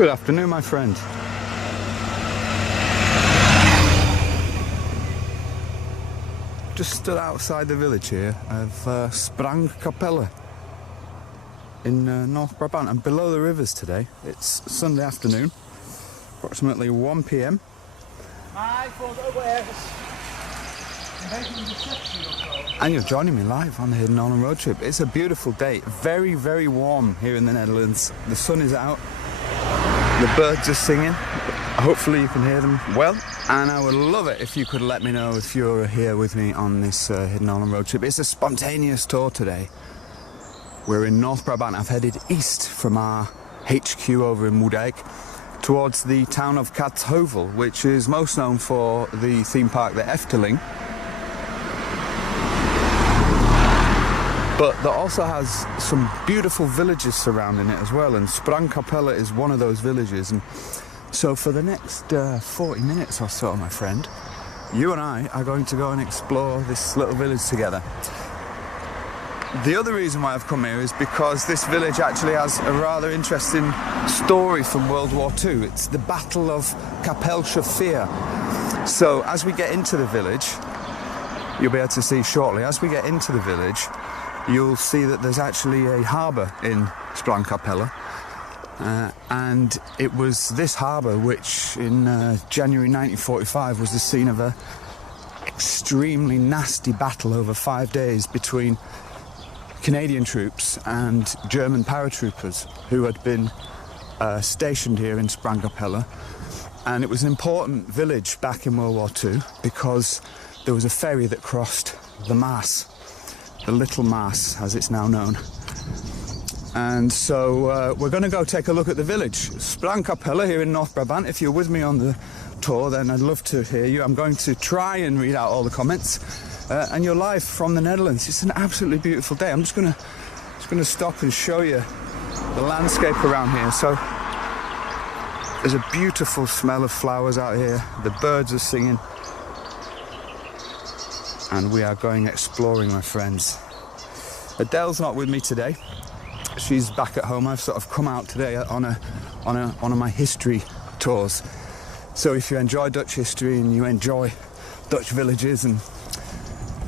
Good afternoon, my friend. Just stood outside the village here of SPRANG-CAPELLE in North Brabant, and below the rivers today. It's Sunday afternoon, approximately 1 p.m. And you're joining me live on the Hidden Holland road trip. It's a beautiful day, very, very warm here in the Netherlands. The sun is out, the birds are singing. Hopefully you can hear them well, and I would love it if you could let me know if you're here with me on this Hidden Holland road trip. It's a spontaneous tour today. We're in North Brabant. I've headed east from our HQ over in Moerdijk towards the town of Kaatsheuvel, which is most known for the theme park, the Efteling. But that also has some beautiful villages surrounding it as well, and SPRANG-CAPELLE is one of those villages. And so for the next 40 minutes or so, my friend, you and I are going to go and explore this little village together. The other reason why I've come here is because this village actually has a rather interesting story from World War II. It's the Battle of Kapellsche. So as we get into the village, you'll be able to see shortly, as we get into the village, you'll see that there's actually a harbour in SPRANG-CAPELLE. And it was this harbour which in January 1945 was the scene of an extremely nasty battle over 5 days between Canadian troops and German paratroopers who had been stationed here in SPRANG-CAPELLE. And it was an important village back in World War II because there was a ferry that crossed the Maas, the Little Maas as it's now known. And so we're going to go take a look at the village, SPRANG-CAPELLE here in North Brabant. If you're with me on the tour, then I'd love to hear you. I'm going to try and read out all the comments. And you're live from the Netherlands. It's an absolutely beautiful day. I'm just going to stop and show you the landscape around here. So there's a beautiful smell of flowers out here. The birds are singing. And we are going exploring, my friends. Adele's not with me today. She's back at home. I've sort of come out today on one of my history tours. So if you enjoy Dutch history and you enjoy Dutch villages and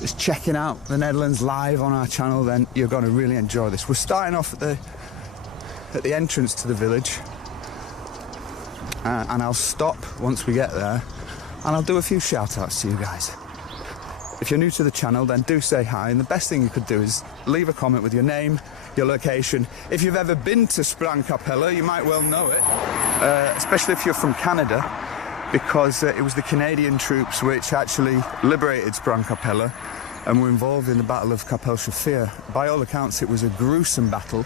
just checking out the Netherlands live on our channel, then you're going to really enjoy this. We're starting off at the entrance to the village, and I'll stop once we get there, and I'll do a few shout-outs to you guys. If you're new to the channel, then do say hi, and the best thing you could do is leave a comment with your name, your location. If you've ever been to SPRANG-CAPELLE, you might well know it, especially if you're from Canada, because it was the Canadian troops which actually liberated SPRANG-CAPELLE and were involved in the Battle of Kapellsche. By all accounts, it was a gruesome battle,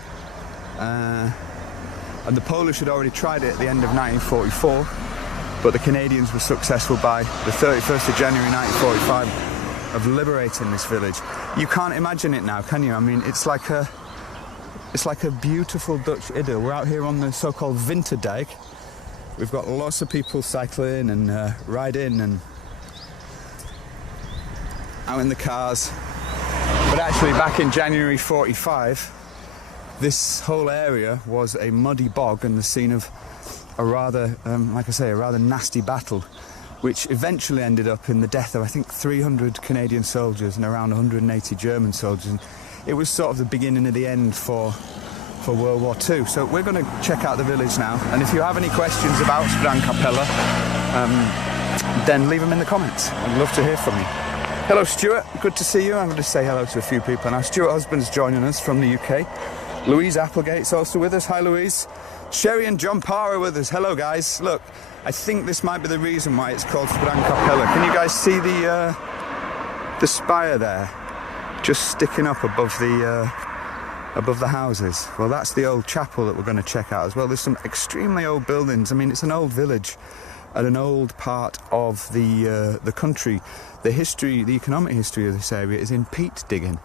and the Polish had already tried it at the end of 1944, but the Canadians were successful by the 31st of January 1945 of liberating this village. You can't imagine it now, can you? I mean, it's like a beautiful Dutch idyll. We're out here on the so-called Winterdijk. We've got lots of people cycling and riding and out in the cars. But actually back in January 45, this whole area was a muddy bog and the scene of a rather, like I say, a rather nasty battle, which eventually ended up in the death of, I think, 300 Canadian soldiers and around 180 German soldiers. And it was sort of the beginning of the end for World War II. So we're going to check out the village now, and if you have any questions about SPRANG-CAPELLE, then leave them in the comments. I'd love to hear from you. Hello Stuart, good to see you. I'm going to say hello to a few people now. Stuart Husband's joining us from the UK. Louise Applegate's also with us. Hi Louise. Sherry and John Parr are with us. Hello guys. Look, I think this might be the reason why it's called SPRANG-CAPELLE. Can you guys see the spire there, just sticking up above the houses? Well, that's the old chapel that we're going to check out as well. There's some extremely old buildings. I mean, it's an old village and an old part of the country. The history, the economic history of this area is in peat digging,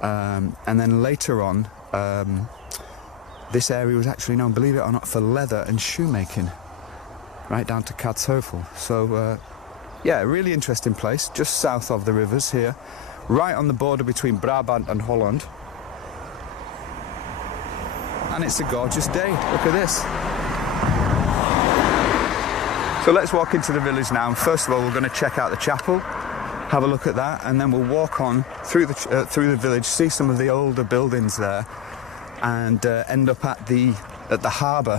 and then later on, this area was actually known, believe it or not, for leather and shoemaking, right down to Kaatsheuvel. So, yeah, a really interesting place, just south of the rivers here, right on the border between Brabant and Holland. And it's a gorgeous day. Look at this. So let's walk into the village now, and first of all we're going to check out the chapel, have a look at that, and then we'll walk on through the village, see some of the older buildings there, and end up at the harbour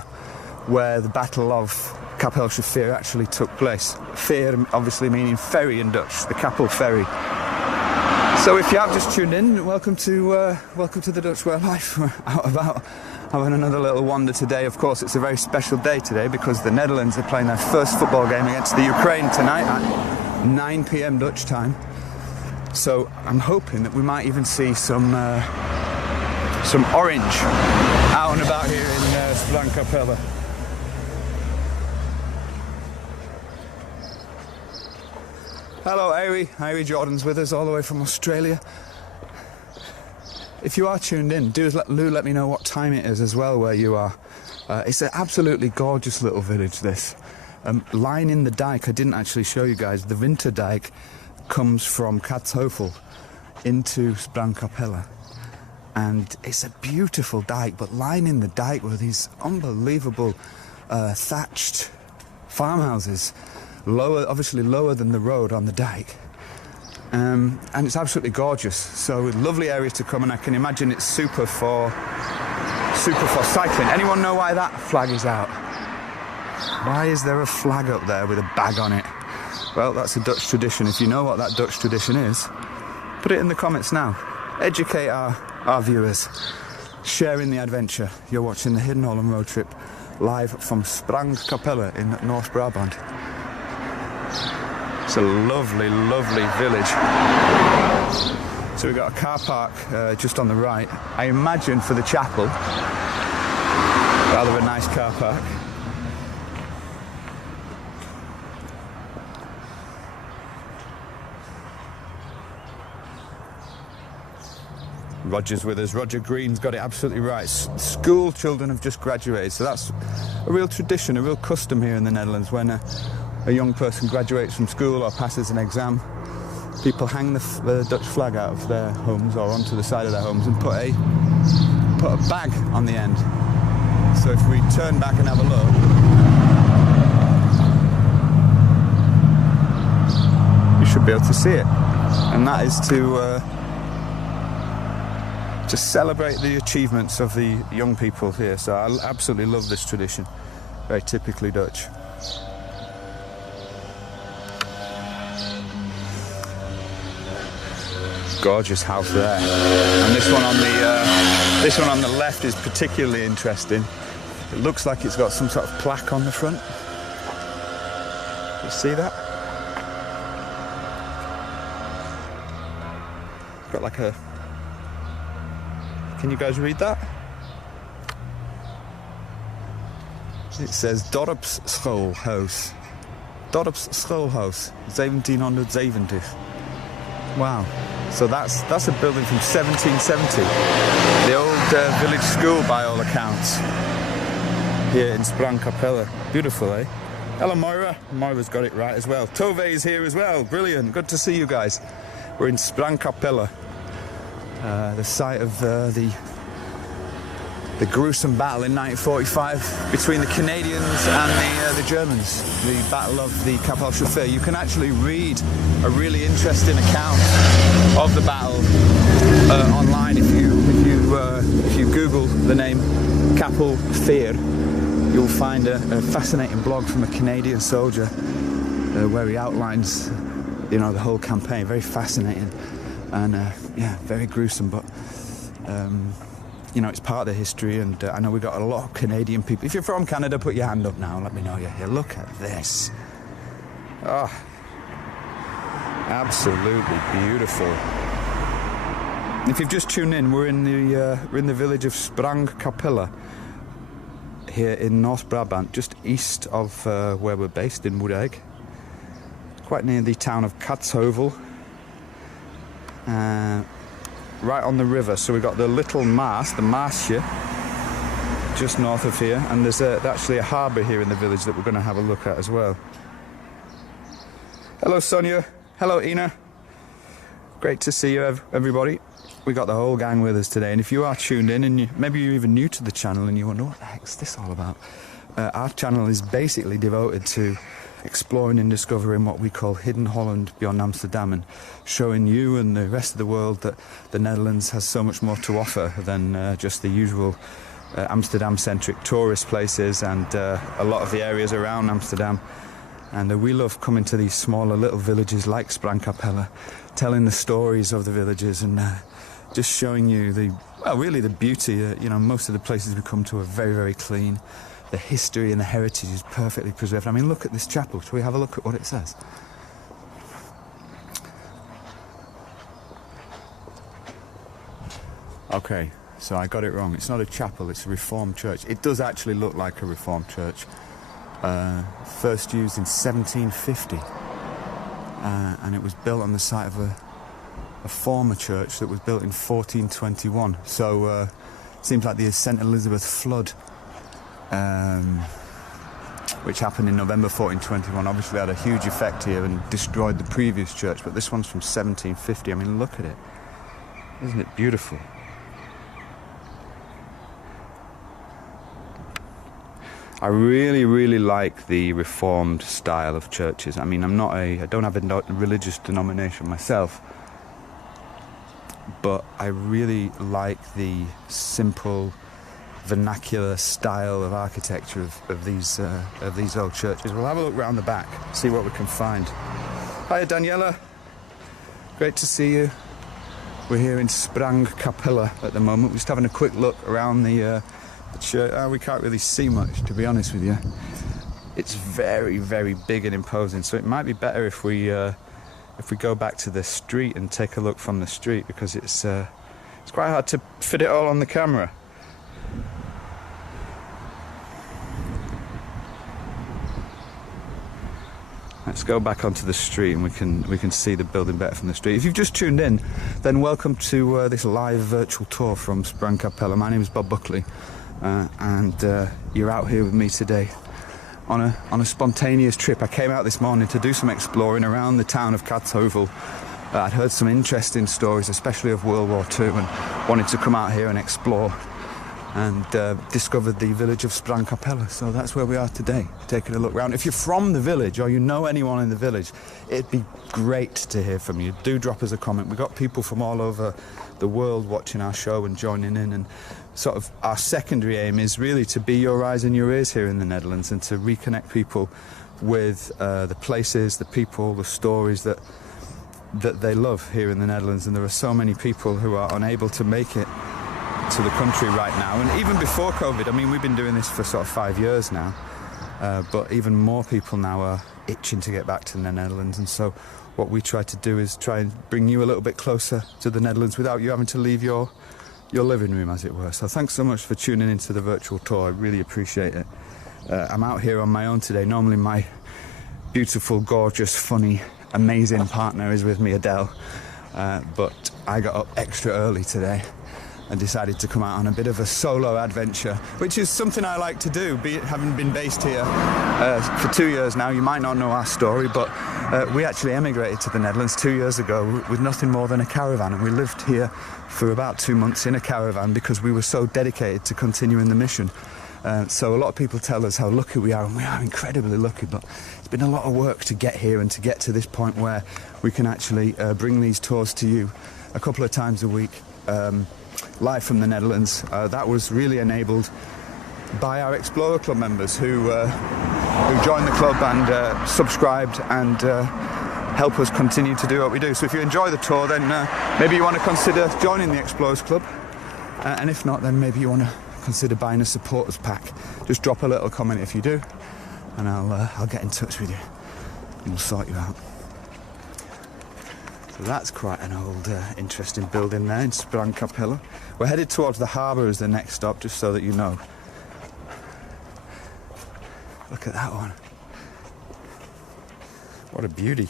where the Battle of HOLLAND actually took place. Veer obviously meaning ferry in Dutch, the Capel ferry. So if you have just tuned in, welcome to the Dutch way of life. We're out about having another little wander today. Of course, it's a very special day today because the Netherlands are playing their first football game against the Ukraine tonight at 9 p.m. Dutch time. So I'm hoping that we might even see some orange out and about here in SPRANG-CAPELLE. Hello, Irie Jordan's with us all the way from Australia. If you are tuned in, do let me know what time it is as well where you are. It's an absolutely gorgeous little village, this. Lining the dike, I didn't actually show you guys, the winter dike comes from Katzhovel into SPRANG-CAPELLE. And it's a beautiful dike, but lining the dike were these unbelievable thatched farmhouses. Obviously lower than the road on the dike, and it's absolutely gorgeous. So lovely areas to come, and I can imagine it's super for cycling. Anyone know why that flag is out? Why is there a flag up there with a bag on it? Well, that's a Dutch tradition. If you know what that Dutch tradition is, put it in the comments now. Educate our viewers. Sharing the adventure. You're watching the Hidden Holland road trip live from SPRANG-CAPELLE in North Brabant. It's a lovely, lovely village. So we've got a car park just on the right. I imagine for the chapel. Rather a nice car park. Roger's with us. Roger Green's got it absolutely right. School children have just graduated, so that's a real tradition, a real custom here in the Netherlands. When a young person graduates from school or passes an exam, people hang the Dutch flag out of their homes or onto the side of their homes and put a bag on the end. So if we turn back and have a look, you should be able to see it, and that is to celebrate the achievements of the young people here. So I absolutely love this tradition, very typically Dutch. Gorgeous house there, and this one on the left is particularly interesting. It looks like it's got some sort of plaque on the front. You see that? It's got like a... Can you guys read that? It says Dorps Schoolhuis. Dorps Schoolhuis, 1770. Wow. So that's a building from 1770. The old village school by all accounts. Here in SPRANG-CAPELLE. Beautiful, eh? Hello, Moira. Moira's got it right as well. Tove is here as well. Brilliant. Good to see you guys. We're in SPRANG-CAPELLE. The site of the gruesome battle in 1945 between the Canadians and the Germans, the Battle of the HOLLAND. You can actually read a really interesting account of the battle online. If you Google the name Capel Veer, you'll find a fascinating blog from a Canadian soldier where he outlines, the whole campaign. Very fascinating. And yeah, very gruesome, but it's part of the history, and I know we've got a lot of Canadian people. If you're from Canada, put your hand up now and let me know you're here. Look at this. Oh, absolutely beautiful. If you've just tuned in, we're in the village of SPRANG-CAPELLE here in North Brabant, just east of where we're based in Moerdijk, quite near the town of Katzhovel. Right on the river, so we've got the little Maas, the Maasje, just north of here, and there's actually a harbour here in the village that we're going to have a look at as well. Hello Sonia, hello Ina, great to see you everybody. We got the whole gang with us today, and if you are tuned in and maybe you're even new to the channel and you wonder what the heck's this all about, our channel is basically devoted to exploring and discovering what we call hidden Holland beyond Amsterdam, and showing you and the rest of the world that the Netherlands has so much more to offer than just the usual Amsterdam-centric tourist places and a lot of the areas around Amsterdam. And we love coming to these smaller little villages like SPRANG-CAPELLE, telling the stories of the villages and just showing you really the beauty. You know, most of the places we come to are very, very clean. The history and the heritage is perfectly preserved. I mean, look at this chapel. Shall we have a look at what it says? Okay, so I got it wrong. It's not a chapel, it's a Reformed church. It does actually look like a Reformed church. First used in 1750. And it was built on the site of a former church that was built in 1421. So it seems like the St. Elizabeth flood, which happened in November 1421, obviously had a huge effect here and destroyed the previous church. But this one's from 1750. I mean, look at it. Isn't it beautiful? I really, really like the Reformed style of churches. I mean, I don't have a religious denomination myself, but I really like the simple, vernacular style of architecture of these old churches. We'll have a look round the back, see what we can find. Hiya, Daniela. Great to see you. We're here in SPRANG-CAPELLE at the moment. We're just having a quick look around the church. We can't really see much, to be honest with you. It's very, very big and imposing, so it might be better if we go back to the street and take a look from the street, because it's quite hard to fit it all on the camera. Let's go back onto the street and we can see the building better from the street. If you've just tuned in, then welcome to this live virtual tour from SPRANG-CAPELLE. My name is Bob Buckley. And you're out here with me today on a spontaneous trip. I came out this morning to do some exploring around the town of Katzhovel. I'd heard some interesting stories, especially of World War II, and wanted to come out here and explore, and discovered the village of SPRANG-CAPELLE. So that's where we are today, taking a look around. If you're from the village or you know anyone in the village, it'd be great to hear from you. Do drop us a comment. We've got people from all over the world watching our show and joining in, and sort of our secondary aim is really to be your eyes and your ears here in the Netherlands, and to reconnect people with the places, the people, the stories that they love here in the Netherlands. And there are so many people who are unable to make it to the country right now, and even before COVID. I mean, we've been doing this for sort of 5 years now, but even more people now are itching to get back to the Netherlands. And so what we try to do is try and bring you a little bit closer to the Netherlands without you having to leave your living room, as it were. So thanks so much for tuning into the virtual tour. I really appreciate it. I'm out here on my own today. Normally my beautiful, gorgeous, funny, amazing partner is with me, Adele, but I got up extra early today and decided to come out on a bit of a solo adventure, which is something I like to do, having been based here for 2 years now. You might not know our story, but we actually emigrated to the Netherlands 2 years ago with nothing more than a caravan, and we lived here for about 2 months in a caravan because we were so dedicated to continuing the mission. So a lot of people tell us how lucky we are, and we are incredibly lucky, but it's been a lot of work to get here and to get to this point where we can actually bring these tours to you a couple of times a week, live from the Netherlands. That was really enabled by our Explorer Club members who joined the club and subscribed and help us continue to do what we do. So if you enjoy the tour, then maybe you want to consider joining the Explorers Club, and if not, then maybe you want to consider buying a supporters pack. Just drop a little comment if you do, and I'll get in touch with you and we'll sort you out. So that's quite an old, interesting building there in SPRANG-CAPELLE. We're headed towards the harbour as the next stop, just so that you know. Look at that one. What a beauty.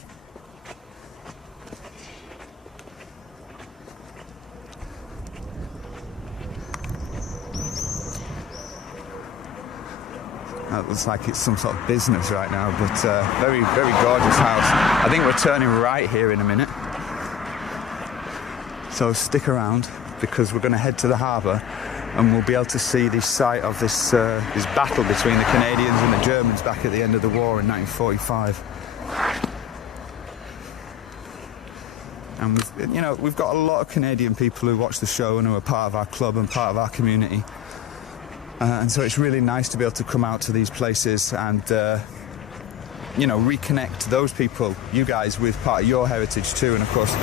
That looks like it's some sort of business right now, but very, very gorgeous house. I think we're turning right here in a minute. So stick around, because we're going to head to the harbour and we'll be able to see the site of this battle between the Canadians and the Germans back at the end of the war in 1945. And we've got a lot of Canadian people who watch the show and who are part of our club and part of our community. And so it's really nice to be able to come out to these places and, reconnect those people, you guys, with part of your heritage too. And of course,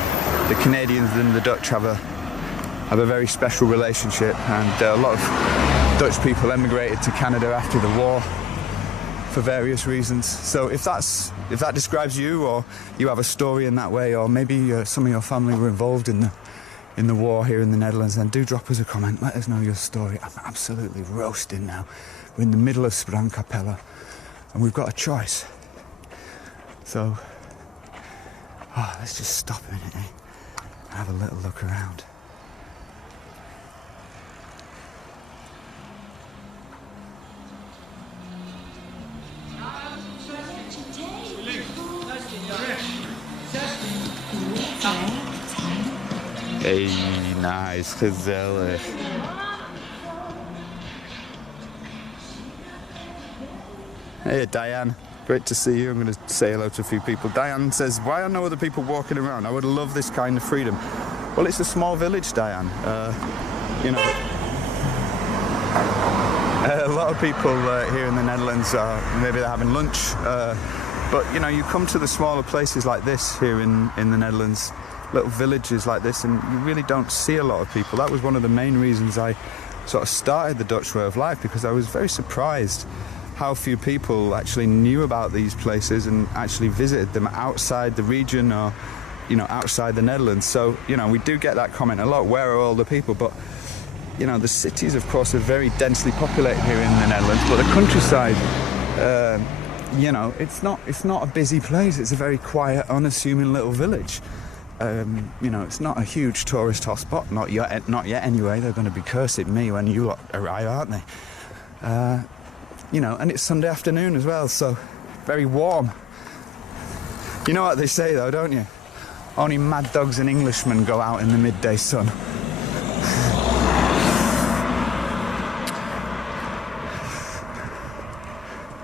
the Canadians and the Dutch have a very special relationship. And a lot of Dutch people emigrated to Canada after the war for various reasons. So if that describes you, or you have a story in that way, or maybe some of your family were involved in the war here in the Netherlands, then do drop us a comment. Let us know your story. I'm absolutely roasting now. We're in the middle of SPRANG-CAPELLE and we've got a choice. So, let's just stop a minute, and have a little look around. Hey, nice, gezellig. Hey, Diane. Great to see you. I'm going to say hello to a few people. Diane says, why are no other people walking around? I would love this kind of freedom. Well, it's a small village, Diane. A lot of people here in the Netherlands maybe they're having lunch. But, you come to the smaller places like this here in the Netherlands, little villages like this, and you really don't see a lot of people. That was one of the main reasons I sort of started the Dutch way of life, because I was very surprised how few people actually knew about these places and actually visited them outside the region or, outside the Netherlands. So, we do get that comment a lot, where are all the people? But, the cities, of course, are very densely populated here in the Netherlands, but the countryside, it's not a busy place. It's a very quiet, unassuming little village. It's not a huge tourist hotspot, not yet anyway. They're going to be cursing me when you lot arrive, aren't they? And it's Sunday afternoon as well, so very warm. You know what they say though, don't you? Only mad dogs and Englishmen go out in the midday sun.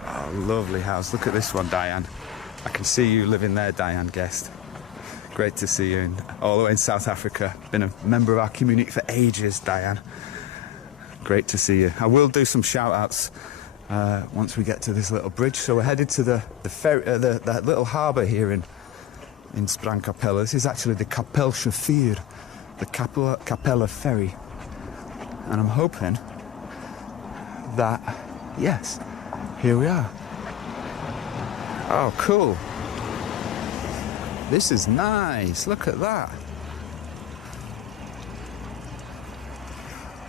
Oh, lovely house. Look at this one, Diane. I can see you living there, Diane Guest. Great to see you all the way in South Africa. Been a member of our community for ages, Diane. Great to see you. I will do some shout-outs once we get to this little bridge. So we're headed to the ferry, that little harbour here in SPRANG-CAPELLE. This is actually the Capellesche Vier, the Capelle ferry. And I'm hoping that, yes, here we are. Oh, cool. This is nice. Look at that.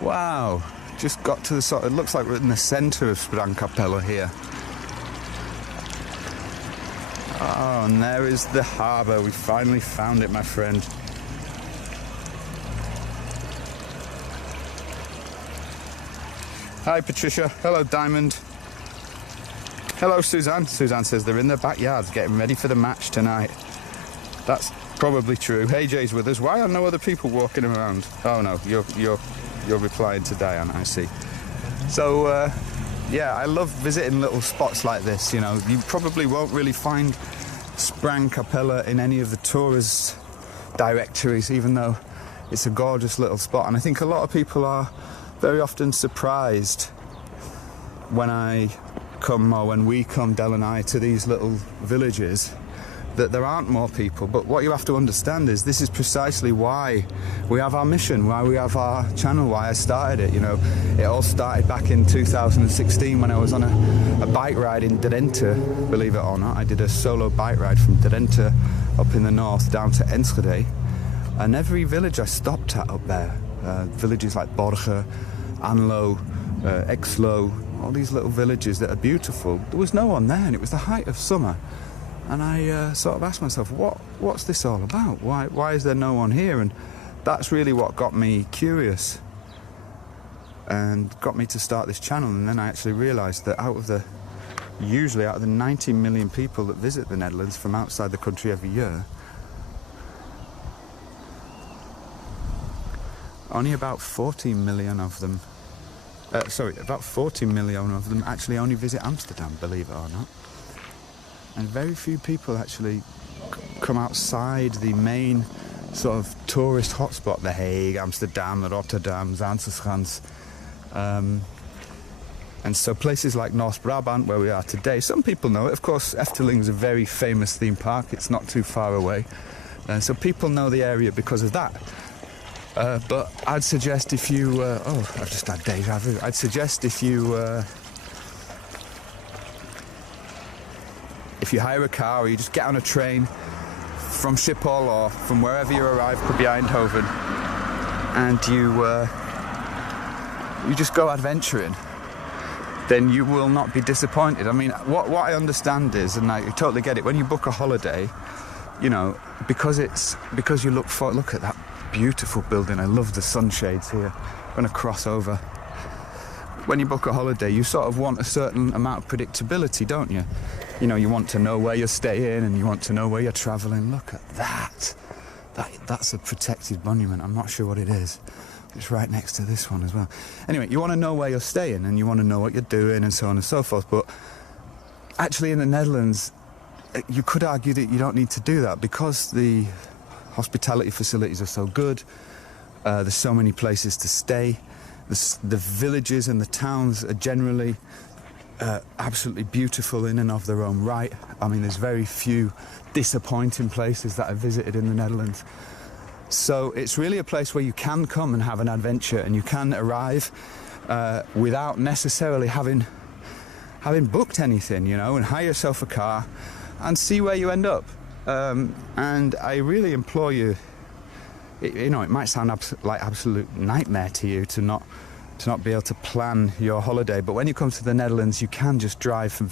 Wow. Just got to the it looks like we're in the centre of SPRANG-CAPELLE here. Oh, and there is the harbour. We finally found it, my friend. Hi, Patricia. Hello, Diamond. Hello, Suzanne. Suzanne says they're in their backyards getting ready for the match tonight. That's probably true. Hey, Jay's with us. Why are no other people walking around? Oh no, you're replying to Diane, I see. So, yeah, I love visiting little spots like this, You probably won't really find SPRANG-CAPELLE in any of the tourist directories, even though it's a gorgeous little spot. And I think a lot of people are very often surprised when I come, or when we come, Del and I, to these little villages, that there aren't more people. But what you have to understand is this is precisely why we have our mission, why we have our channel, why I started it. It all started back in 2016 when I was on a bike ride in Drenthe, believe it or not. I did a solo bike ride from Drenthe up in the north down to Enschede, and every village I stopped at up there, villages like Borge, Anlo, Exlo, all these little villages that are beautiful, there was no one there, and it was the height of summer. And I sort of asked myself, what's this all about? Why is there no one here? And that's really what got me curious and got me to start this channel. And then I actually realised that usually out of the 90 million people that visit the Netherlands from outside the country every year, only about 14 million of them sorry, about 40 million of them actually only visit Amsterdam, believe it or not. And very few people actually come outside the main sort of tourist hotspot, The Hague, Amsterdam, Rotterdam, Zaanstrecht. And so places like North Brabant, where we are today, some people know it. Of course, Efteling's a very famous theme park. It's not too far away. And so people know the area because of that. But I'd suggest if you... oh, I've just had deja vu. I'd suggest if you hire a car or you just get on a train from Schiphol or from wherever you arrive, could be Eindhoven, and you just go adventuring, then you will not be disappointed. I mean, what I understand is, and I totally get it, when you book a holiday, you know, because you look at that beautiful building. I love the sunshades here. I'm going to cross over. When you book a holiday, you sort of want a certain amount of predictability, don't you? You know, you want to know where you're staying and you want to know where you're travelling. Look at that. That's a protected monument. I'm not sure what it is. It's right next to this one as well. Anyway, you want to know where you're staying and you want to know what you're doing and so on and so forth. But actually in the Netherlands, you could argue that you don't need to do that because the hospitality facilities are so good. There's so many places to stay. The villages and the towns are generally absolutely beautiful in and of their own right. I mean, there's very few disappointing places that I've visited in the Netherlands. So it's really a place where you can come and have an adventure, and you can arrive without necessarily having booked anything, you know, and hire yourself a car and see where you end up. And I really implore you, you know, it might sound like absolute nightmare to you to not be able to plan your holiday, but when you come to the Netherlands, you can just drive from